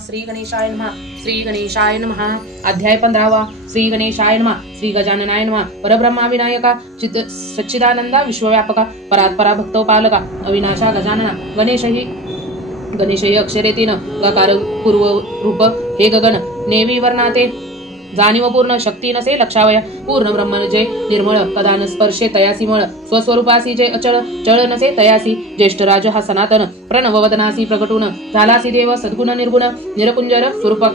श्री गणेशाय नमः श्री गणेशाय नमः। अध्याय 15 श्री गणेशाय नमः श्री गजाननाय नमः। परब्रह्मा विनायका सच्चिदानंदा विश्वव्यापका परात्परा भक्तोपालका अविनाशा गजानना गणेशही अक्षरे 3 गकार पूर्व रूप हे गगन नेवी वर्णाते जाणीवपूर्ण शक्ती नसे लक्षावया पूर्ण ब्रह्मजय निर्मळ कदा न स्पर्शे तयासी मळ स्वस्वरूपासी जय अचळ चळ नसे तयासी ज्येष्ठ राज हा सनातन प्रणव वदनासी प्रकटून झालासी देव सद्गुण निर्गुण निरकुंजर स्वरूपा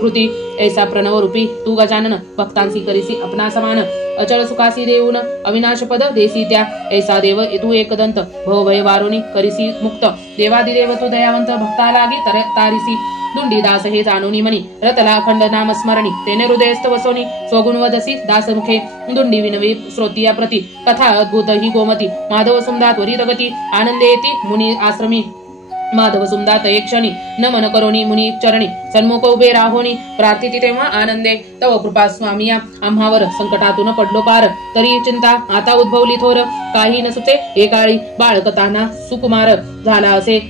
कृती ऐसा प्रणव रूपी तू गजानन भक्तांसी करीसी अपना समान अचळ सुखासी देऊन अविनाश पद देसी त्या ऐसा देव तू एकदंत भवभय वारुणी करीसी मुक्त देवादिदेव तू दयावंत भक्ता लागी तारिसी दुंडी दास हे जाणूनी मनी रतला अखंड नाम स्मरणी तेने हृदयस्थ वसोनी स्वगुण वदसी दासमुखे दुंडी विनवी श्रोतिया प्रती कथा अद्भुत ही गोमती माधव सुंदा त्वरित गती आनंदे येती मुनी आश्रमी माधव सुंदा तये क्षणी नमन करोनी मुनी चरणी सन्मुख उभे राहोनी प्रार्थिती तेव्हा आनंदे तव कृपा स्वामिया आम्हावर संकटातून पडलो पार तरी चिंता आता उद्भवली थोर काही न सुचे एकाळी बाळकताना सुकुमार झाला असे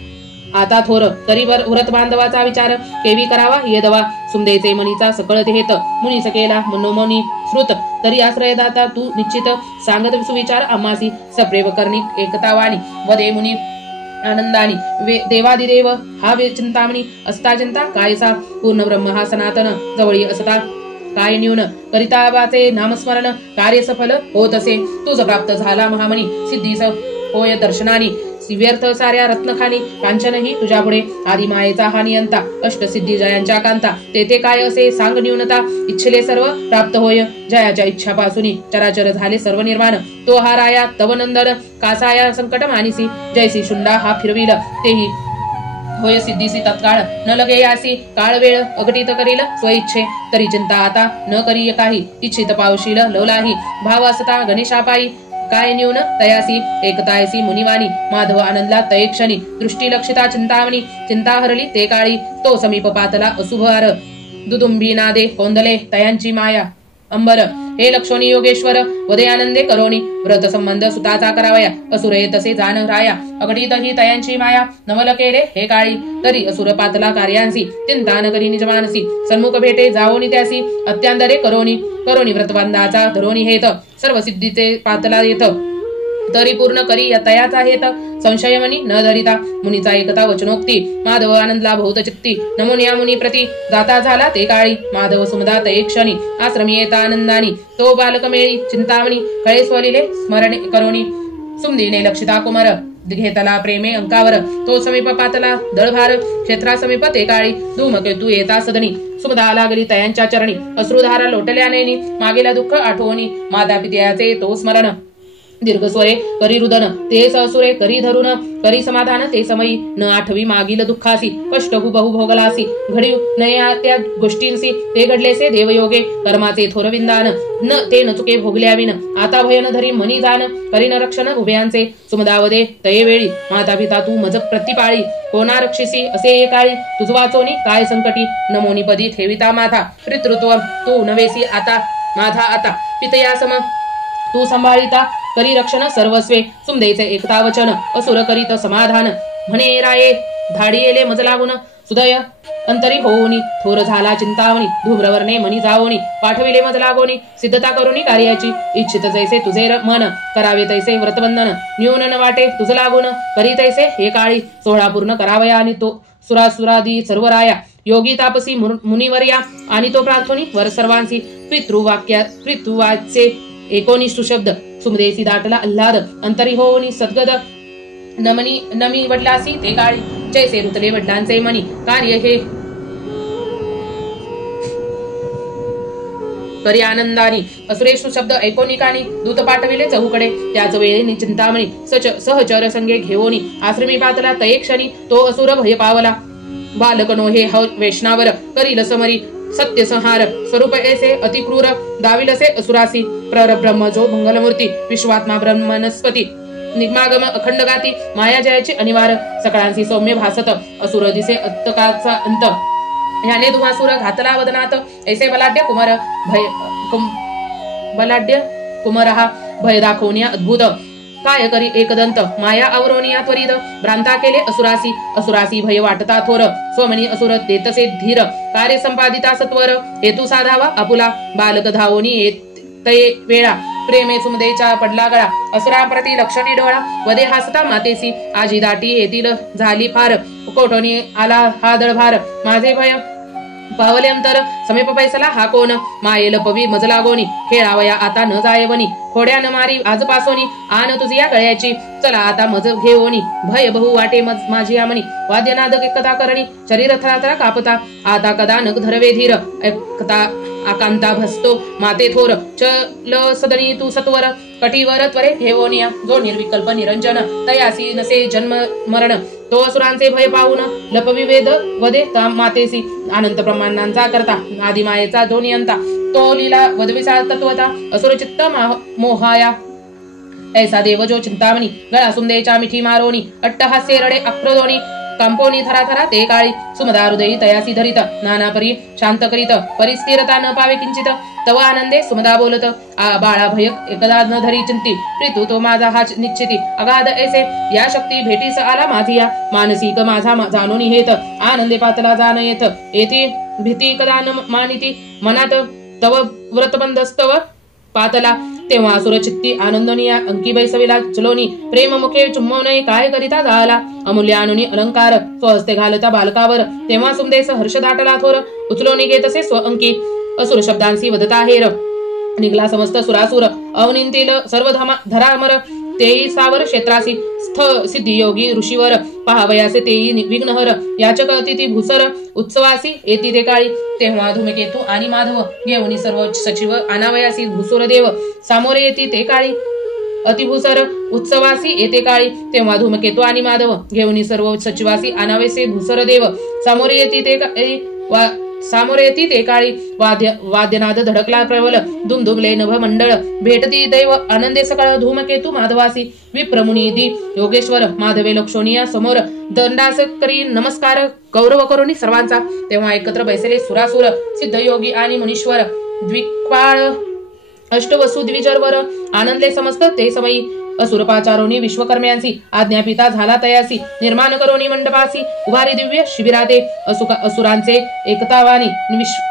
आता थोर तरी व्रत बांधवाचा विचार केवी करावा येदवा सुंदेचे मनीचा सकळ हेत मुनी सकेला मनोमनी श्रुत तरी आश्रयदाता तू निश्चित सांगत सुविचार आम्हासी सप्रेम करणी एकतावाणी वदे मुनी आनंदानी देवादिदेव हा चिंतामणी असता चिंता कायसा पूर्ण ब्रह्म हा सनातन जवळी असता काय न्यून करिता वाचे नामस्मरण कार्य सफल होत असे तुझ प्राप्त झाला महामणी सिद्धीस होय दर्शनानी व्यर्थ साऱ्या रत्नखानी कांचनही तुझ्या पुढे आदी मायेचा हा नियंता अष्टसिद्धी जयांच्या कांता तेथे काय असे सांग न्यूनता इच्छिले सर्व प्राप्त होय जयाच्या इच्छापासून चराचर झाले सर्व निर्माण तो हा राया तव नंदन कासाया संकट मानिसी जैसी शुंडा हा फिरविल तेही होय सिद्धीसी तत्काळ न लगे यासी काळ वेळ अघटित करील स्वइच्छे तरी चिंता आता न करी काही इच्छित पावशील लवलाही भाव असता गणेशापायी काय न्यून तयासी एकतायसी मुनिवानी माधव आनंदला तये क्षणी दृष्टी लक्षिता चिंतामणी चिंता हरली ते काळी तो समीप पातला अशुभार दुदुंबी नादे कोंदले तयांची माया अंबर हे लक्षोनी योगेश्वर वदे आनंदे करोनी व्रत संबंध सुताचा करावया असुरे तसे जाण राया अघटित ही तयांची माया नवल केले हे काळी तरी असुर पातला कार्यांसी चिंता न करी निजमानसी सन्मुख भेटे जावोनी त्यासी अत्यांदरे करोनी व्रतबंधाचा धरोनी हेत सर्व सिद्धीचे पातला येत तरी पूर्ण करी तयाचा हेत संशयमनी न धरिता मुनीचा एकता वचनोक्ती माधव आनंदला बहुत चित्ती नमुनिया मुनी प्रती जाता झाला ते काळी माधव सुमदा तये क्षणी आश्रमी येता आनंदानी तो बालक मेळी चिंतामणी कळे स्वलिले स्मरण करोनी सुमदीने लक्षिता कुमार घेतला प्रेमे अंकावर तो समीप पातला दळभार क्षेत्रा समीप ते काळी धूमकेतू येता सदनी सुमदा लागली तयांच्या चरणी अश्रुधारा लोटल्याने मागेला दुःख आठवणी माता पित्याचे तो स्मरण दीर्घस्वरे करी रुदन ते सहसुरे करी धरून करी समाधान ते समयी न आठवी मागील दुःखासी कष्ट बहु भोगलासी घडीव नया त्या गोष्टींसी ते घडलेसे देवयोगे कर्माचे थोर विंदान न ते न चुके भोगल्याविन आता भयन धरी मनी जाण करीन रक्षण उभयांचे सुमदावदे तये वेळी माता पिता तू मज प्रतिपाळी कोणा रक्षिसी असे एकाळी तुझ वाचोनी काय संकटी नमोनी पदी ठेविता माथा पितृत्व तू नवेसी आता माझा आता पितया सम तू संभाळिता करी रक्षण सर्वस्वे सुमदेचे एकता वचन असुर करीत समाधान म्हणे राये धाडी येले मज लागून सुदय अंतरी होऊनी थोर झाला चिंतावणी धूम्रवर्णे मनी जावोनी पाठविले मज लागोनी सिद्धता करूनी कार्याची इच्छित जैसे तुझे मन करावे तैसे व्रतबंधन न्यून न वाटे तुझ लागून करी तैसे हे काळी सोहळा पूर्ण करावया आणि तो सुरासुरादी सर्व राया योगी तापसी मुनिवर्या आणि तो प्रार्थनी वर सर्वांसी पितृवाचे 19 शब्द सुमदेसी दाटला आल्हाद अंतरी होऊनी सद्गद नमी वडलासी ते काळी जैसे रुतले वडलांचे मनी कार्य हे करी आनंदानी असुरेश शब्द ऐकोनिकानी दूत पाठविले चहूकडे त्याच वेळेने चिंतामणी सहचर संगे घेऊनी आश्रमी पातला तये क्षणी तो असुर भय पावला बालकनो हे वैष्णावर करील समरी सत्य संहार स्वरूप ऐसे अतिक्रूर दाविलसे असुरासी परब्रह्म जो मंगलमूर्ती विश्वात्मा ब्रह्मनस्पती निगमागम अखंड गाती माया जयाची अनिवार्य सकळांसी सौम्य भासत असुर दिसे अत्तकाचा अंत ह्याने दुहासुर घातला वदनात ऐसे बलाढ्य कुमार हा भय दाखवण्या अद्भुत काय करी एकदंत माया आवरोनिया त्वरित भ्रांता केले असुरासी असुरासी भय वाटता थोर स्वमनी असुर देतसे धीर कार्य संपादिता सत्वर हेतू साधावा आपुला बालक धावोनी तये वेळा प्रेमे सुमदेचा पडला गळा असुराप्रती लक्षणी डोळा वदे हसता मातेसी आजी दाटी येतील झाली फार कोठोनी आला हा दळभार माझे भय पावले अंतर समीप पैसला हा कोण मायेल पवी मज लागोनी खेळावया आता न जायवनी खोड्या न मारी आजपासोनी आन तुझी या गळ्याची चला आता मज घेवोनी भय बहु वाटे मज माझी आमनी वाद्यनाद एकता करणी शरीर थराथरा कापता आता कदा नग धरवे धीर एकता आकांता भसतो माते थोर चल सदनी तू सत्वर कटीवर त्वरे घेवोनिया जो निर्विकल्प निरंजन तयासी नसे जन्म मरण तो असुरांचे भय पाहून लपविवेद वदे मातेसी अनंत ब्रह्मांडांचा करता आदिमायेचा जो नियंता तो लीला वदविसा तत्वता असुर चित्त मोहाया ऐसा देव जो चिंतामणी गळा सुंदेच्या मिठी मारोनी अट्टहास्ये रडे अक्रोदोनी कंपोनी थराथरा ते काळी सुमदा हृदयी तयासी धरित नाना परी शांत करीत परिस्थिरता न पावे किंचित तव आनंदे सुमदा बोलत बाळा भय एकदा न धरी चिंती प्रीतू तो माझा हा निश्चिती अगाध ऐसे या शक्ती भेटीस आला माझी या मानसिक माझा जाणून हेत आनंदे पातला जाण येत येथे भीती कदा न मानिती मनात तव व्रतबंधस्तव पातला तेव्हा सुरचित्ती आनंदनिया अंकी बैसविला चलोनी प्रेम मुखे चुंबवणे काय करिता झाला अमूल्य आणुनी अलंकार स्वहस्ते घालता बालकावर तेव्हा सुमदेस हर्ष दाटला थोर उचलोनी घेतसे स्वअंकी असुर शब्दांसी वदता हेर निघला समस्त सुरासुर अवनिंतील सर्व धरामर तेई सावर क्षेत्रासी स्थ सिद्धियोगी ऋषीवर पहावयासे तेई विघ्नहर याचक अतिथी भूसर उत्सवासी येती ते काळी तेव्हा धूमकेतू आणि माधव घेऊन सर्व सचिव आनावयासी भूसुर देव सामोरे येती ते काळी अतिभूसर उत्सवासी येते काळी तेव्हा धूमकेतू आणि माधव घेऊन सर्व सचिवासी आनावयासी भूसर देव सामोरे येती ते सामोरे येती ते काळी वाद्यनाद धडकला प्रबल दुमदुमले नभ मंडळ भेटती दैव आनंदे सकाळ धूमकेतू माधवासी विप्रमुनिधी योगेश्वर माधवे लक्षोनिया समोर दंडास करी नमस्कार गौरव करुनी सर्वांचा तेव्हा एकत्र बैसले सुरासुर सिद्धयोगी आणि मुनीश्वर द्विक्पाळ अष्टवसु द्विजरवर आनंदले समस्त ते समयी असुरपाचारोनी विश्वकर्म्यांसी आज्ञापिता झाला तयासी निर्माण करोनी मंडपासी उभारी दिव्य शिबिराते असुरांचे एकतावानी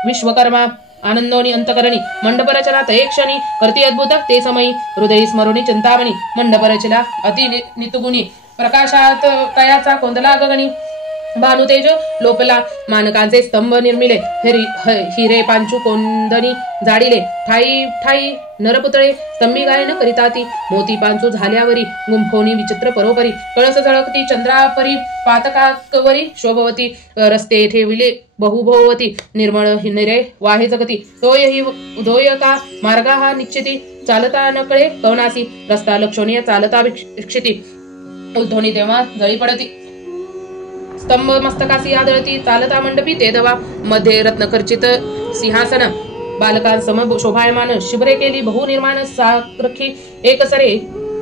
विश्वकर्मा आनंदोनी अंतकरणी मंडपरचना तये क्षणी करती अद्भुत ते समयी हृदयी स्मरुणी चिंतामणी मंडपरचना अति नितुगुणी प्रकाशात कयाचा कोंदला गगनी भानुतेज लोपला मानकांचे स्तंभ निर्मिले हिरे पांचू कोंदणी जाडिले ठाई ठाई नरपुतळे स्तंभी गायन करिताती मोती पांचू झाल्यावरी गुंफोनी विचित्र परोपरी कळस झळकती चंद्रापरी पातकाकवरी शोभवती रस्ते ठेविले बहुभोवती निर्मळ निरे वाहे जगती दोय का मार्गा हा निश्चिती चालता नकळे कवनासी रस्ता लक्षणीय चालता विक्षिती उद्धोनी तेव्हा जळी पडती स्तंभ मस्तकासी आदळती चालता मंडपी ते दवा मध्ये रत्नखर्चित सिंहासन बालकांसम शोभायमान शिबरे केली बहुनिर्माण सारखी एकसरे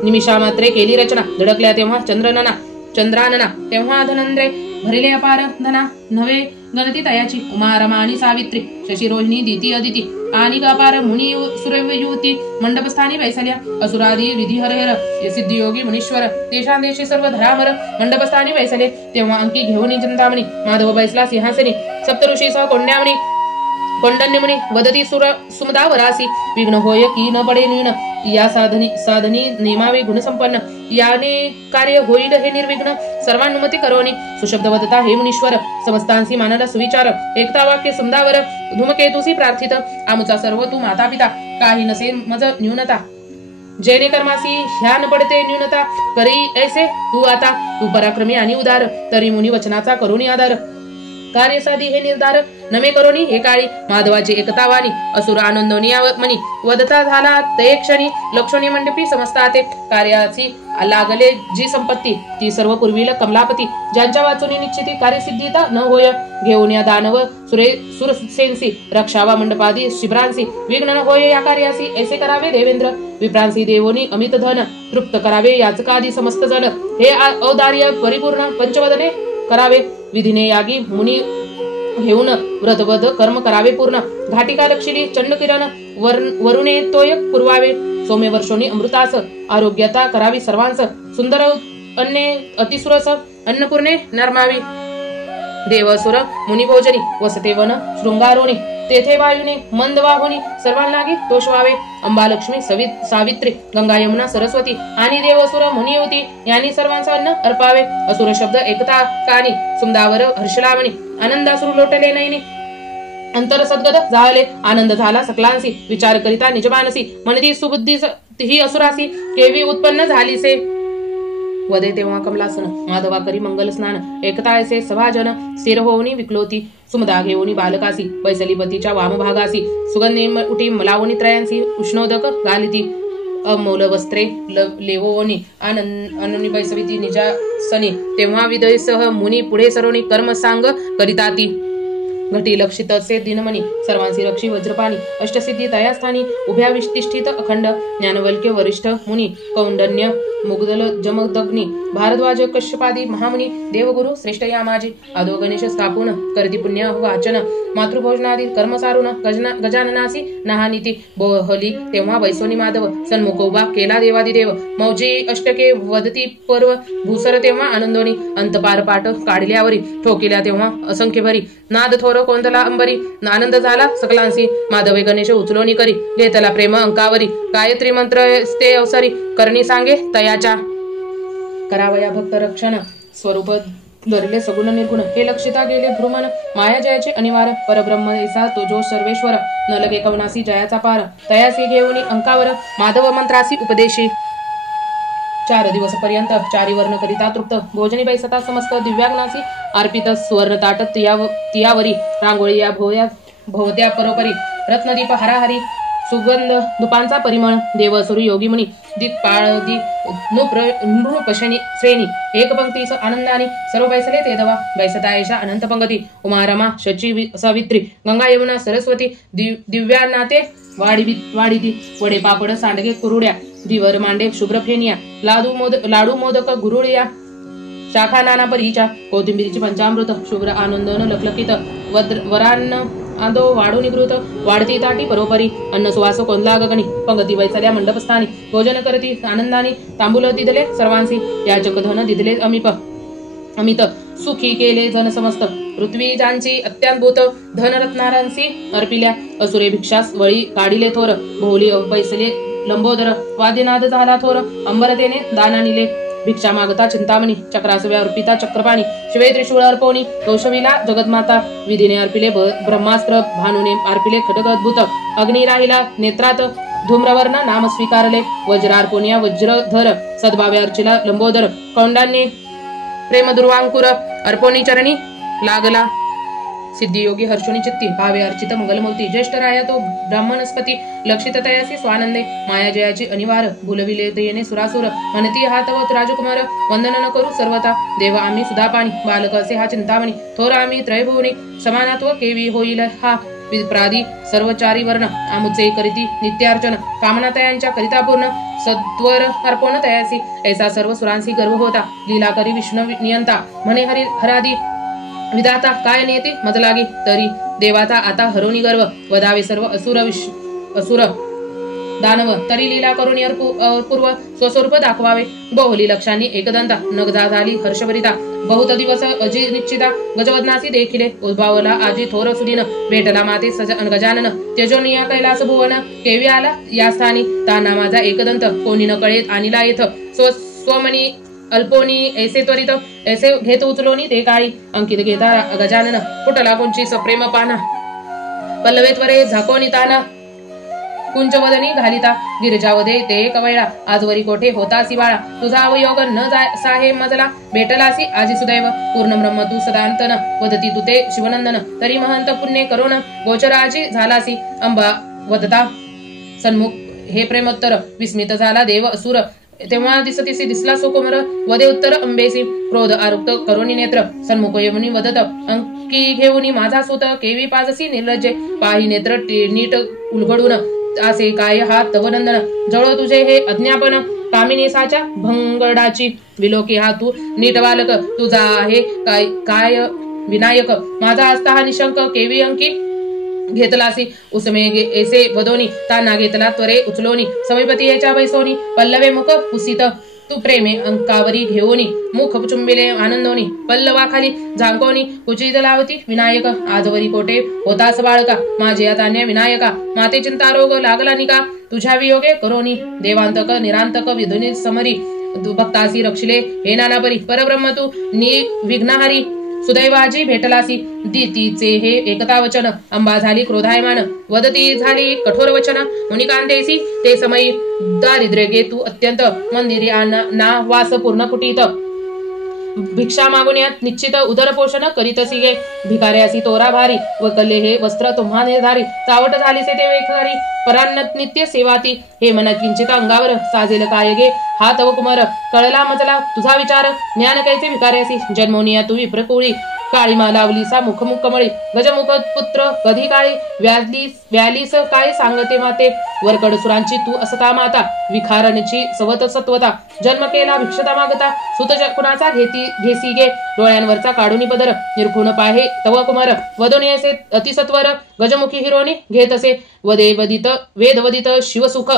निमिषा मात्रे केली रचना धडकल्या तेव्हा चंद्रानना तेव्हा धनंद्रे भरिले अपार धना नवे गणती तयाची उमा रमा आणि सावित्री शशी रोहिणी दिती अदिती आणि अपार मुनी सुरयुवती मंडपस्थानी बैसल्या असुरादी विधी हरहर सिद्धियोगी मुनीश्वर देशांदेशी सर्व धरामर मंडपस्थानी बैसले तेव्हा अंकी घेऊन चिंतामणी माधव बैसला सिंहासनी सप्तऋषी सह कोंड्यामणी कोंडन्यमुनी वदती सुमदावरासी विघ्न होय की न पडे नीण या साधनी नेमावे गुणसंपन्न याने कार्य होईल हे निर्विघ्न सर्वानुमती करोनी सुशब्द वदता हे मुनीश्वर समस्तांसी मानला सुविचार एकता वाक्य सुमदावर धूमकेतुसी प्रार्थित आमुचा सर्व तू माता पिता काही नसे मज न्यूनता जेने कर्मासी ह्या न पडते न्यूनता करी ऐसे तू आता तू पराक्रमी आणि उदार तरी मुनी वचनाचा करोनी आधार कार्यसाधी हे निर्धार नमे करोनी हे काळी माधवाची एकतावानी असुर आनंदोनिया मनी वदता झाला ते क्षणी लक्षणी मंडपी समजताते कार्याची लागले जी संपत्ती ती सर्व पूर्वील कमलापती ज्यांच्या वाचून निश्चिती कार्यसिद्धीता न होय घेऊन या दानव सुरसेनसी रक्षावा मंडपादी शिबरांसी विघ्न न होय या कार्यासी ऐसे करावे देवेंद्र विप्रांसी देवोनी अमित धन तृप्त करावे याचकादी समस्त जन हे औदार्य परिपूर्ण पंचवदने करावे विधीने यागी मुनी घेऊन व्रतवध कर्म करावे पूर्ण घाटिका दक्षिणी चंड किरण वरुणे तोय पुरवावे सोमे वर्षोनी अमृतास आरोग्यता करावी सर्वांच सुंदर अन्ने अतिसुरस अन्नपूर्णे नरमावी देवसुर मुनी भोजनी वसते वन शृंगारोणी तेथे वायुने मंद वाहुनी सर्वांनागी तोषवावे अंबालक्ष्मी सावित्री गंगा यमुना सरस्वती आणि देवसुर मुनी युवती यांनी सर्वांचा अन्न अर्पावे असुर शब्द एकता कानी सुमदावर हर्षलावणी आनंदासुरू लोटले नयनी अंतर सद्गत जाळले आनंद झाला सकलांसी विचार करिता निजमानसी मनदी सुबुद्धी ही असुरासी केवी उत्पन्न झालीसे वदे तेव्हा कमलासन माधवा करी मंगल स्नान एकता ऐसे सभाजन स्थिर होऊनी विकलोती सुमदा घेऊनी बालकासी वैसलीपतीच्या वामभागासी सुगंधी उठी मलावणी त्रयांसी उष्णोदक घालिती अमोल वस्त्रे लेवोनी अनुनी वैसविती निजासनी तेव्हा विदयसह मुनी पुढे सरोनी कर्म सांग करिताती घटी लक्षित असे दिनमणी सर्वांसी रक्षी वज्रपाणी अष्टसिद्धी तयास्थानी उभ्या विष्टिष्ठित अखंड ज्ञानवल्क्य वरिष्ठ मुनी कौंडन्य मुग्धल जमदग्नी भारद्वाज कश्यपादी महामुनी देवगुरु श्रेष्ठ यामाजी आदो गणेश स्थापून करती पुण्य वाचन मातृभोजनादी कर्म सारून गजाननासी नहानिती बोहली तेव्हा वैसोनी माधव सन्मुखोबा केला देवादिदेव मौजी अष्टके वदती पर्व भूसर तेव्हा आनंदोनी अंतपार पाठ काढल्यावरी ठोकिल्या तेव्हा असंख्य भरी नाद थोर कोंतला अंबरी आनंद झाला सकलांसी माधवे गणेश उचलोनी करी घेतला प्रेम अंकावरी गायत्री मंत्र ते अवसरी करणी सांगे तयाच्या करावया भक्त रक्षण स्वरूप धरले सगुण निर्गुण हे लक्षिता गेले भ्रुमन माया जयाचे अनिवार्य परब्रह्म ऐसा तो जो सर्वेश्वर न लगे कवनासी जयाचा पार तयासी घेऊनी अंकावर माधव मंत्रासी उपदेशी 4 दिवस पर्यंत 4 वर्ण करिता तृप्त भोजनी बैसता समस्त दिव्याग्नासी अर्पित स्वर्ण ताट तियावरी रांगोळी या भोवत्या परोपरी रत्नदीप हराहरी सुगंध धुपांचा परिमळ देवसुरू योगीमुनी दिक्पाळदी नृपशनी श्रेणी एक पंक्तीस आनंदानी सर्व बैसले ते दवा बैसतायशा अनंत पंगती उमारमा शची सावित्री गंगा यमुना सरस्वती दिव्यानाते वाढीती वडे पापड सांडगे कुरुड्या दिवर मांडे शुभ्र फेनिया लाडू मोदक गुरुळिया शाखा नाना परीच्या कोथिंबिरीची पंचामृत शुभ्र आनंदन लखलखित वरान्न आदो वाढू निगृत वाढती ताटी परोपरी अन्न सुवास कोंदला गगनी पंगती वैसल्या मंडपस्थानी भोजन करती आनंदानी तांबूल दिदले सर्वांसी याचक धन दिदले अमित सुखी केले जन समस्त पृथ्वी ज्यांची अत्याद्भुत धनरत्नारांसी अर्पिल्या असुरे भिक्षास वळी काढिले थोर भोवली बैसले लंबोदर वाद्यनाद झाला थोर अंबरतेने दाना निले भिक्षा मागता चिंतामणी चक्रासव्या अर्पिता चक्रपाणी शिवे त्रिशूळ अर्पवणी दोषविला जगदमाता विधीने अर्पिले ब्रह्मास्त्र भानुने अर्पिले खडग अद्भुत अग्नी राहिला नेत्रात धूम्रवर्ण नाम स्वीकारले वज्रार्पोनिया वज्रधर सद्भावे अर्चिला लंबोदर कौंडांनी प्रेम दुर्वांकुर अर्पोनी चरणी लागला सिद्धियोगी हर्षुनी चित्ती भावे अर्चित मंगलमूर्ती ज्येष्ठ राया तो ब्राह्मणस्पती लक्षित तयासी स्वानंदे माया जयाची अनिवार भुलविले दयेने सुरासुर म्हणती हातवत राजकुमार वंदन न करू सर्वता देव आम्ही सुधा पाणी बालक असे हा चिंतामणी थोर आम्ही त्रयभुवनी समानात्व केवी होईल हा विप्रादी सर्वचारी वर्ण आमुचे करीती नित्यार्चन कामना तयांच्या करिता पूर्ण सत्वर अर्पण तयासी ऐसा सर्व सुरांसी गर्व होता लीला करी विष्णू नियंता म्हणे हरादी विधाता काय नेते मजलागी तरी देवाचा आता हरोनी गर्व वदावे सर्व असुर दानव तरी लीला करून पूर्व स्वस्वरूप दाखवावे बहुली लक्षांनी एकदंता नगदा झाली हर्षभरिता बहुत दिवस अजी निश्चिता गजवदनासी देखिले उद्भावला आजी थोर सुदीन भेटला माते गजानन तेजोनिया कैलास भुवन केवी आला या स्थानी ताना माझा एकदंत कोणी न कळेत आणिला येथ स्वमनी अल्पोनी ऐसे त्वरित ऐसे घेत उचलोनी ते काळी अंकित घेता गजानन फुटला कोणची सप्रेम पाना पल्लवेत्वरे झाकोनी ताना कुंचवदनी घालिता गिरजावदे ते कवळा आजवरी कोठे होतासी बाळा तुझा अवयोग न साहे मजला भेटलासी आजी सुदैव पूर्ण ब्रह्म तू सदांतन वदती तू ते शिवनंदन तरी महंत पुण्य करुण गोचराजी झालासी अंबा वदता सन्मुख हे प्रेमोत्तर विस्मित झाला देव असुर तेव्हा दिसतीसी दिसला सोकोमर वदे उत्तर अंबेसी क्रोध आरुक्त करुणी नेत्र सन्मुख यमुनी वदत अंकी घेऊनी माझा सूत केवी पाजसी निर्लज्जे पाही नेत्र नीट उलगडून असे काय हा तव नंदन जवळ तुझे हे अज्ञापन कामिनीसाच्या भंगडाची विलोकी हा तू नीट बालक तुझा आहे काय विनायक माझा असता हा निशंक केवी अंकी घेतलासी उसमे ऐसे वदोनी ताना घेतला त्वरे उचलोनी समीपती याच्या बैसोनी पल्लवे मुख पुसित तू प्रेमे अंकावरी घेऊनी मुख चुंबिले आनंदोनी पल्लवाखाली झांकोनी कुचित लावती विनायक आजवरी कोटे होतास बाळका माझे आतान्य विनायका माते चिंता रोग लागला निका तुझ्या वियोगे करोनी देवांतक निरांतक विधुनी समरी भक्तासी रक्षिले हे नानापरी परब्रह्म तू विघ्नहारी सुदैवाजी भेटलासी दितीचे हे एकता वचन अंबा झाली क्रोधायमान वदती झाली कठोर वचन मुनिकांतेसी ते समयी दारिद्र्य गे तू अत्यंत मंदिरी ना वास पूर्ण कुटीत भिक्षा मागुण्यात निश्चित उदरपोषण करीतसी गे भिकाऱ्यासी तोरा भारी व कल्ले हे वस्त्र तुम्हा निर्धारी चावट झालीसे ते वेखरी परान्नत नित्य सेवाती हे मन किंचित अंगावर साजेल काय गे हा तव कुमार कळला मजला तुझा विचार ज्ञान कैसे भिकाऱ्यासी जन्मोनिया तू विप्रकोळी काळीमा लावलीसा मुखमुख कमळी गजमुख पुत्र कधी काळी व्यालीस काय सांगते माते वरकड सुरांची तू असता माता विखारणची सवत सत्वता जन्म केला भिक्षता मागता सुत कुणाचा घेसी गे डोळ्यांवरचा काढूनी पदर निरखुण पाहे तव कुमार वदोनी असे अतिसत्वर गजमुखी हिरोनी घेत असे वेदवदित शिवसुख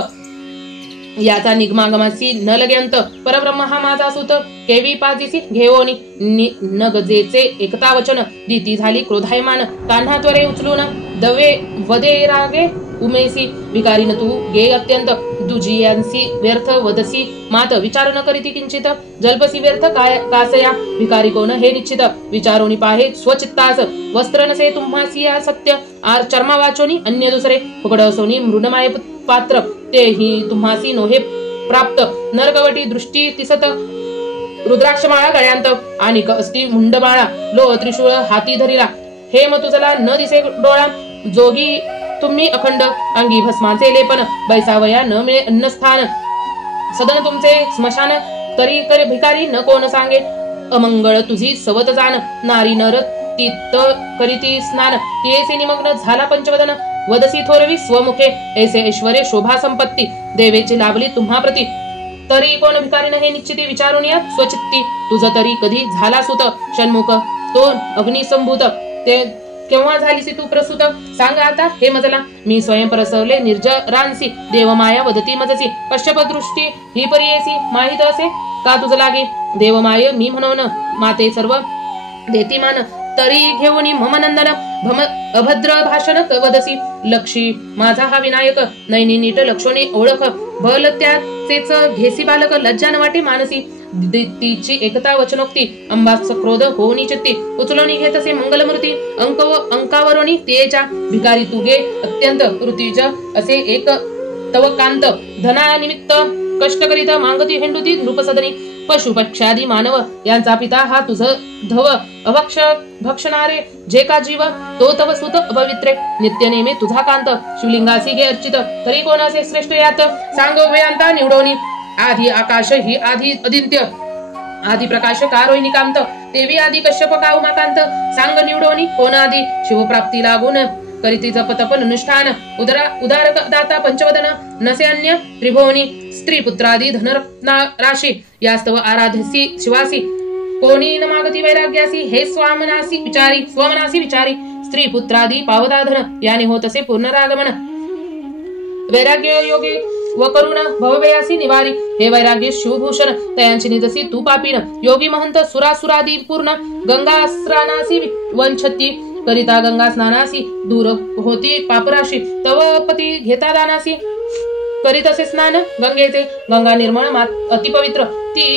याचा निगमागमासी न लगेंत परब्रह्म हा माझा सुत केवी पाजीसी घेओनी न गजेचे एकता वचन दिती झाली क्रोधायमान कान्हा त्वरे उचलून दवे वदे रागे उमेसी भिकारीन तू गे अत्यंत दुजियांसी व्यर्थ वदसी मात विचार न करीती किंचित जल्पसी व्यर्थ कासया भिकारी कोण हे निश्चित विचारोनी पाहे स्वचित्तास वस्त्र नसे तुम्हासी सत्य चर्मा वाचोनी अन्य दुसरे फुकडसोनी मृडमाय पात्र तेही तुम्हासी नोहे प्राप्त नरकवटी दृष्टी तिसत रुद्राक्षमाळा गळ्यांत आणि अस्ति मुंडमाळा लो त्रिशूळ हाती धरिला हे तुझला न दिसे डोळा जोगी तुम्ही अखंड अंगी भस्माचे लेपन बैसावया न मिळे अन्नस्थान सदन तुमचे स्मशान तरी करे भिकारी न कोण सांगे अमंगळ तुझी सवत जाण नारी नर तीत करीती स्नान तियेसे निमग्न झाला पंचवदन वदसी थोरवी स्वमुखे ऐसे ऐश्वर्य शोभा संपत्ती देवेची लाभली तुम्हा प्रती तरी कोण भिकारीन हे निश्चिती विचारून या स्वचित्ती तुझ तरी कधी झाला सुत षण्मुख तो अग्निसंभूत ते केव्हा झालीसी तू प्रसूत सांग आता हे मजला मी स्वयं प्रसवले निर्जरांसी देवमाया वदती मजसी कश्यप दृष्टी ही परियेसी माहित असे का तुझ लागे देवमाय मी म्हणून माते सर्व देतीमान तरी घेऊन मम नंदन अभद्र भाषण वदसी लक्षी माझा हा विनायक नैनी नीट लक्षोनी ओळख बल त्याचेच घेसी बालक लज्जा न वाटे मानसी तिची एकता वचनोक्ती अंबास क्रोध होऊनी चित्ती उचलोनी घेत असे मंगलमूर्ती अंकावरोनी तेजा भिकारी तुगे अत्यंत ऋतिज असे एक तव कांत धना निमित्त कष्ट करीत मागती हेंडुती नृपसदनी पशु पक्षादी मानव यांचा पिता हा तुझ धव भक्षणारे जे का जीव तो तव सुत अपवित्रे नित्य नेमे तुझा कांत शिवलिंगासी गे अर्चित तरी कोणाचे श्रेष्ठ यात सांगो वेयांता निवडोनी आधी आकाश ही आधी अदित्य आधी प्रकाश कारोहिनी कांत देवी आधी कश्यप का उमाकांत सांग निवडोनी कोण आधी शिवप्राप्ती लागून करीती जप तप अनुष्ठान उदारक दाता पंचवदन नसे अन्य त्रिभुवनी स्त्री पुत्रादी धनरत्ना राशी यास्तव आराध्यसी शिवासी कोणी न मागती वैराग्यासी हे स्वमनासी विचारी स्त्री पुत्रादी पावदाधन याने होत असे पूर्णरागमन वैराग्य योगे व करुण भवव्ययासी निवारी हे वैराग्य शिवभूषण तयांची निजसी तू पापीन योगी महंत सुरासुरादी पूर्ण गंगा स्नानासी वंशती करिता गंगा स्नानासी दूर होती पापराशी तव पती घेता दानासी करीत असे स्नान गंगेचे गंगा निर्मळ अतिपवित्र ती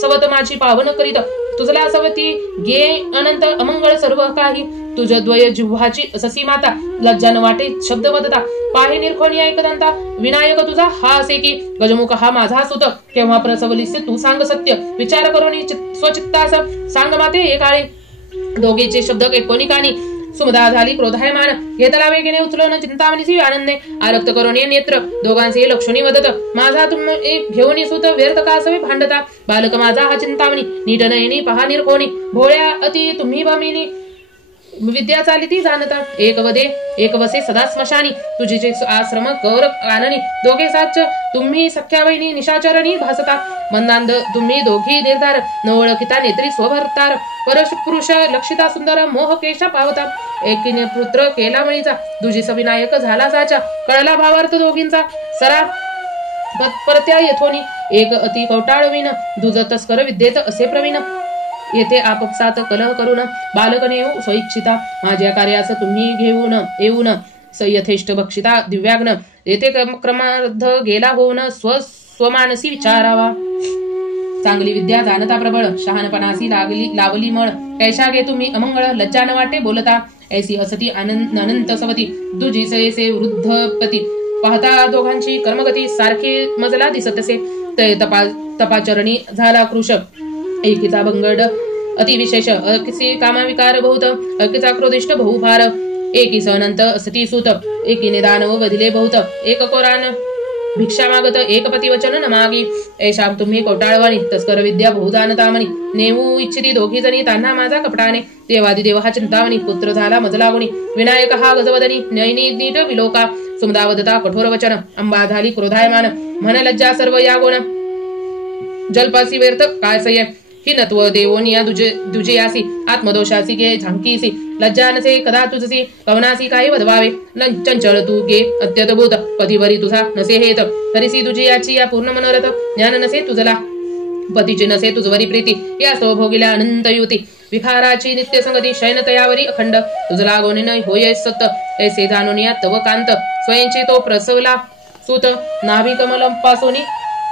सवत माझी पावन करीत तुझला सवती गे अनंत अमंगळ सर्व काही तुझ द्वय जिव्हाची अससी माता लज्जा न वाटे शब्द वदता पाहे निर्खोणी ऐकदंता विनायक तुझा हा असे की गजमुख हा माझा सुत केव्हा प्रसवलीस तू सांग सत्य विचार करून स्वचित्तास सांग माते एकाळे दोघेचे शब्द कोणी कानी सुमदा झाली क्रोधायमान घेतला वेगेने उचलून चिंतामणीसी आनंदे आरक्त करून नेत्र दोघांचे लक्षणी वदत माझा तुम एक घेऊनी सुत व्यर्थ कासवे भांडता बालक माझा हा चिंतामणी नीट नयनी पहा निरखोणी भोळ्या अति तुम्ही भमिनी विद्या चालिती जाणता एक वदे एक वसे सदा स्मशानी तुझे आश्रम कौर काननी दोघे साच तुम्ही सख्या वहिनी निशाचरणी भासता मंदांध तुम्ही दोघी निर्धार न ओळखिता नेत्री स्वभरतार परपुरुष लक्षिता सुंदर मोह केशा पावता एकीने पुत्र केला मळीचा दुजी सविनायक झाला साचा कळला भावार्थ दोघींचा सरा परत्या येथोनी एक अति कवटाळवीन दुज तस्कर विद्येत असे प्रवीण येथे आपापसात कलह करून बालक नेऊ स्वइच्छिता माझ्या कार्यास तुम्ही घेऊन येऊन यथेष्ट बक्षिता दिव्याग्न येथे क्रमार्ध गेला होऊन स्वमानसी विचारावा चांगली विद्या जाणता प्रबळ शहाणपणासी लावली मळ कैशा घे तुम्ही अमंगळ लज्जा न वाटे बोलता ऐसी असती अनंत सवती दुजी सयसे वृद्धपती पाहता दोघांची कर्मगती सारखी मजला दिसतसे ते तपाचरणी झाला कृश एकीचा भंगड अतिविशेष अकिसी कामाविकार बहुत अकिचा क्रोधिष्ट बहुभार एकी अनंत असती सूत एकीने दानव वधिले बहुत एक कोरान भिक्षा मागत एक पती वचन न मागी ऐशा तुम्ही कोटाळवाणी तस्कर विद्या बहुजानता म्हणी नेऊ इच्छिती दोघी जणी त्यांना माझा कपटाने देवादी देव हा चिंतावणी पुत्र झाला मजलावणी विनायक हा गजवदनी नयनी नीट विलोका सुमदावदता कठोर वचन अंबा झाली क्रोधायमान मन लज्जा सर्व या गुण जलपासी व्यर्थ काय सय ही नत्व देवोनिया दुजयासी आत्मदोषासी गे झांकीसी लज्जा नसे कदा तुझसी कवनासी काय वधवावे चंचल तू गे अत्यद्भुत कधी वरी तुझा नसे हेत तरीसी दुजयाची या पूर्ण मनोरथ ज्ञान नसे तुझला पतीची नसे तुझवरी प्रीती या स्वभोगिला अनंत युती विखाराची नित्य संगती शयन तयावरी अखंड तुझला गोनी न होय सत ऐसे जाणूनिया तव कांत स्वयंची तो प्रसवला सुत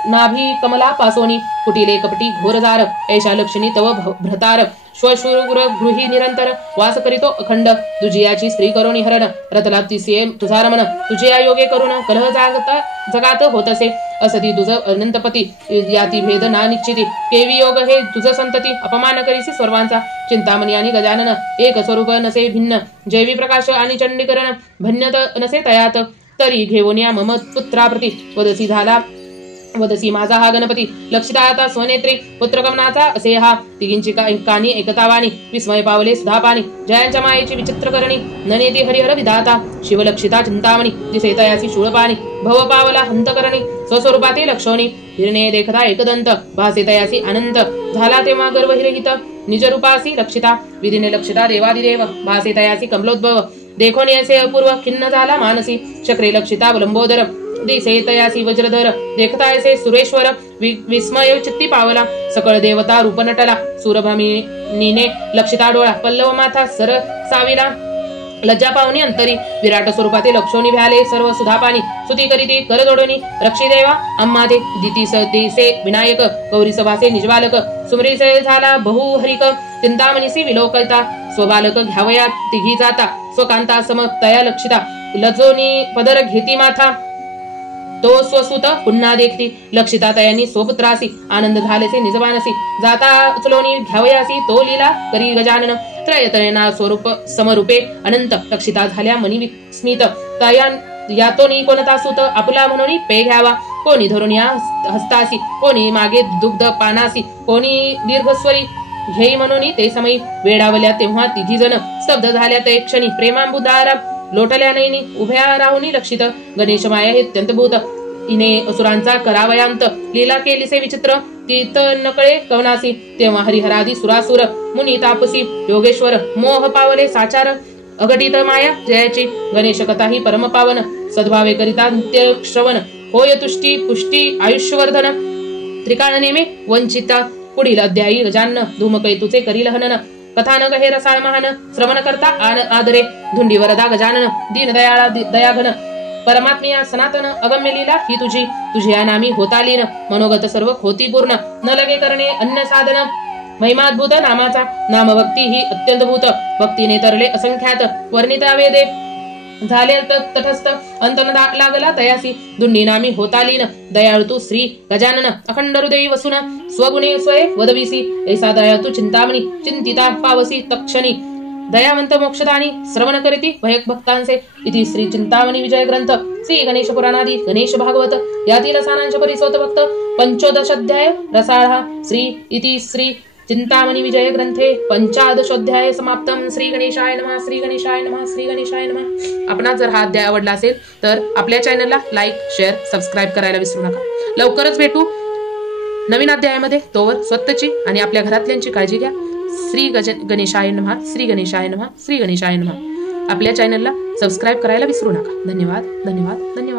नाभी कमला पासोनी कुटिले कपटी घोरदार ऐशा लक्षणी तव भ्रतार श्वशूर गृही निरंतर वास करीतो अखंड दुजियाची स्त्री करुणी हरण रतलाप्तिसे तुझा रमण तुझे योगे करून कलह जगात होतसे असती तुझ अनंतपती याती भेद ना निश्चिती केवी योग हे तुझ संतती अपमान करीसी सर्वांचा चिंतामणी आणि गजानन एक स्वरूप नसे भिन्न जैवी प्रकाश आणि चंडीकरण भन्यत नसे तयात तरी घेऊन या मम पुत्राप्रती वदसी माझा हा गणपती लक्षिता आता स्वनेत्री पुत्रगमनाचा असे हा तिघींची कानी एकतावाणी विस्मय पावले सुधापानी जयांच्या मायेची विचित्र करणी ननेती हरिहर विधाता शिवलक्षिता चिंतामणी जिसे तयासी शूळपाणी भव पावला हंतकरणी स्वस्वरूपाती लक्षोणी हिरणे देखता एकदंत भासे तयासी अनंत झाला तेव्हा गर्वहिरहित निजरूपासी लक्षिता विधीने लक्षिता देवादिदेव भासे तयासी कमलोद्भव देखोनी असे अपूर्व खिन्न झाला मानसी चक्रे लक्षिता लंबोदर दिसे तयासी वज्रधर देखता ऐसे सुरेश्वर विस्मय चित्ती पावला सकळ देवता रूप नटला सूरभमीने लक्षिता डोळा पल्लव माथा सर साविला लज्जा पावनी अंतरी विराट स्वरूपाते लक्षोनी भ्याले सर्व सुधापानी सुती करीती कर जोडणी रक्षी देवा अम्मादे दिती सदेसे विनायक गौरी सभासे निजबालक सुमरीसे झाला बहुहरिक चिंतामणीसी विलोकता स्वबालक घ्यावया तिघी जाता स्वकांता सम तया लक्षिता लजोनी पदर घेती माथा तो स्वसुत पुन्हा देखती लक्षिता तयांनी स्वपुत्रासी आनंद झालेसे निजबानसी जाता उचलोनी घ्यावयासी तो लीला करी गजानन त्रयतयना स्वरूप समरूपे अनंत लक्षिता झाल्या मनी विस्मित तयान यातोनी कोणता सुत आपला म्हणून पे घ्यावा कोणी धरून या हस्तासी कोणी मागे दुग्ध पानासी कोणी दीर्घस्वरी घेई म्हणून ते समयी वेडावल्या तेव्हा तिघी जण स्तब्ध झाल्या ते क्षणी प्रेमांबुदारा लोटल्या नैनी उभ्या राहुनी लक्षित गणेश माया हे अत्यंत भूत इने असुरांचा करावयांत लीला केलीसे विचित्र तीत नकळे कवनासी तेव्हा हरिहरादी सुरासुर मुनी तापसी योगेश्वर मोह पावले साचार अघटित माया जयाची गणेश कथा ही परम पावन सद्भावे करिता नित्य श्रवण होय तुष्टी पुष्टी आयुष्यवर्धन त्रिकाळ नेमे वंचिता पुढील अध्यायी गजानन धूमकेतुचे करील हनन कथानक हे रसाळ महान श्रवण करता आदरे धुंडी वरदा गजानन दीनदयाळा दयाघन परमात्मिया सनातन अगम्य लीला ही तुझी नामी होतालीन मनोगत सर्व खोती पूर्ण न लगे करणे अन्य साधन महिमाद्भुत नामाचा नाम भक्ती ही अत्यंत भूत भक्तीने तरले असंख्यात वर्णिता वेदे झाले तटस्थ अंतन लागला तयासी दुंडी नामी होतालीन दयाळू तू श्री गजानन अखंड हृदयी वसुन स्वगुणे स्वये वदविसी ऐसा दयाळू तू चिंतामणी चिंतिता पावसी तक्षणी दयावंत मोक्षदानी श्रवण करीती भयक भक्तांचे इति श्री चिंतामणी विजय ग्रंथ श्री गणेश पुराणादी गणेश भागवत यातील रसानांश परिसोत भक्त 15 अध्याय रसाळा श्री इति श्री चिंतामणी विजय ग्रंथे पंचादशोध्याय समाप्तम. श्री गणेशाय नमः. श्री गणेशाय नमः. श्री गणेशाय नमः. आपणास जर हा अध्याय आवडला असेल तर आपल्या चॅनलला लाईक, शेअर, सबस्क्राईब करायला विसरू नका. लवकरच भेटू नवीन अध्यायामध्ये. तोवर स्वतःची आणि आपल्या घरातल्यांची काळजी घ्या. श्री गणेशाय नमः. श्री गणेशाय नमः. श्री गणेशाय नमः. आपल्या चॅनलला सबस्क्राईब करायला विसरू नका. धन्यवाद, धन्यवाद, धन्यवाद.